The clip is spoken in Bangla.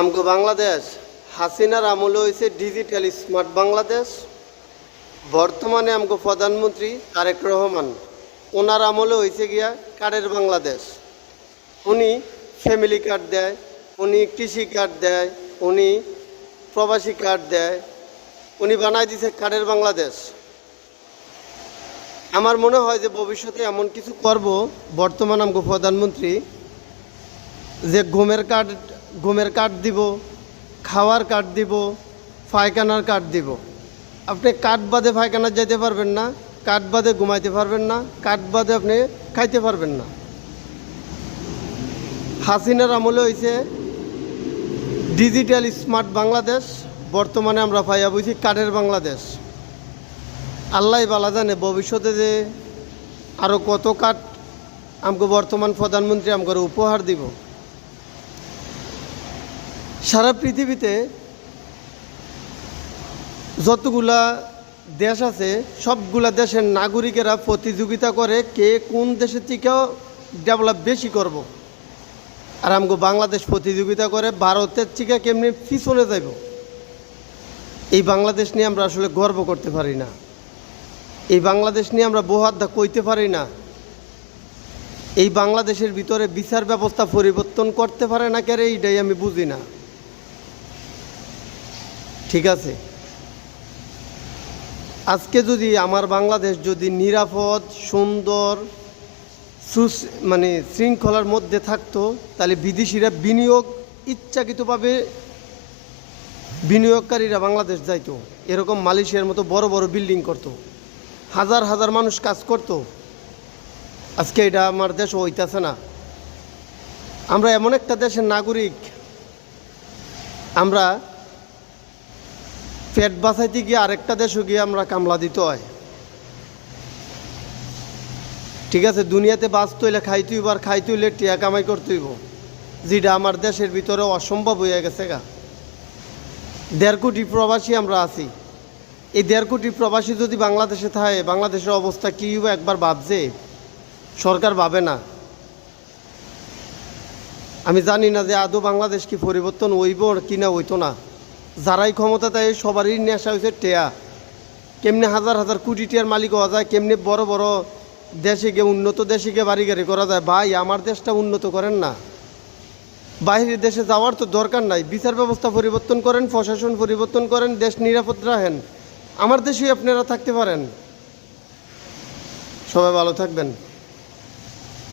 আমগো বাংলাদেশ হাসিনার আমলে হয়েছে ডিজিটাল স্মার্ট বাংলাদেশ। বর্তমানে আমগো প্রধানমন্ত্রী তারেক রহমান, ওনার আমলে হয়েছে গিয়া কার্ডের বাংলাদেশ। উনি ফ্যামিলি কার্ড দেয়, উনি কৃষি কার্ড দেয়, উনি প্রবাসী কার্ড দেয়, উনি বানাই দিছে কার্ডের বাংলাদেশ। আমার মনে হয় যে ভবিষ্যতে এমন কিছু করব বর্তমান আমগো প্রধানমন্ত্রী, যে ঘুমের কার্ড দিব, খাওয়ার কার্ড দিব, পায়খানার কার্ড দিব। আপনি কার্ড বাদে পায়খানা যেতে পারবেন না, কার্ড বাদে ঘুমাইতে পারবেন না, কার্ড বাদে আপনি খাইতে পারবেন না। হাসিনার আমলে হয়েছে ডিজিটাল স্মার্ট বাংলাদেশ, বর্তমানে আমরা পাইয়া বুঝি কার্ডের বাংলাদেশ। আল্লাহ বালা জানে ভবিষ্যতে যে আরও কত কার্ড আমাকে বর্তমান প্রধানমন্ত্রী আমাকে উপহার দিব। সারা পৃথিবীতে যতগুলা দেশ আছে সবগুলা দেশের নাগরিকেরা প্রতিযোগিতা করে কে কোন দেশের থেকেও ডেভেলপ বেশি করব। আর আমাকে বাংলাদেশ প্রতিযোগিতা করে ভারতের থেকে কেমনি পিছনে যাইব। এই বাংলাদেশ নিয়ে আমরা আসলে গর্ব করতে পারি না, এই বাংলাদেশ নিয়ে আমরা বহাদ্দা কইতে পারি না। এই বাংলাদেশের ভিতরে বিচার ব্যবস্থা পরিবর্তন করতে পারে না কেন, এইটাই আমি বুঝি না। ঠিক আছে, আজকে যদি আমার বাংলাদেশ যদি নিরাপদ সুন্দর শৃঙ্খলার মধ্যে থাকতো, তাহলে বিদেশিরা ইচ্ছাকৃতভাবে বিনিয়োগকারীরা বাংলাদেশ যাইতো, এরকম মালয়েশিয়ার মতো বড় বড় বিল্ডিং করত, হাজার হাজার মানুষ কাজ করত। আজকে এটা আমার দেশ হইতেছে না। আমরা এমন একটা দেশের নাগরিক, আমরা পেট বাঁচাইতে গিয়ে আরেকটা দেশও গিয়ে আমরা কামলা দিতে হয়। ঠিক আছে, দুনিয়াতে বাঁচতে হইলে খাইতে হইব, আর খাইতে হইলে টিয়া কামাই করতে হইব, যেটা আমার দেশের ভিতরে অসম্ভব হয়ে গেছে গা। 1.5 কোটি প্রবাসী আমরা আছি। এই 1.5 কোটি প্রবাসী যদি বাংলাদেশে থাকে, বাংলাদেশের অবস্থা কী হইব একবার ভাবছে? সরকার ভাবে না। আমি জানি না যে আদৌ বাংলাদেশ কি পরিবর্তন হইব কি না হইতো না। যারাই ক্ষমতা দেয় সবারই নেশা হয়েছে টেয়া। কেমনি হাজার হাজার কোটি টিয়ার মালিক হওয়া যায়, কেমনি বড় বড় দেশে গিয়ে উন্নত দেশে গিয়ে বাড়ি গাড়ি করা যায়। ভাই, আমার দেশটা উন্নত করেন না, বাইরের দেশে যাওয়ার তো দরকার নাই। বিচার ব্যবস্থা পরিবর্তন করেন, প্রশাসন পরিবর্তন করেন, দেশ নিরাপদ রাখেন, আমার দেশেই আপনারা থাকতে পারেন। সবাই ভালো থাকবেন।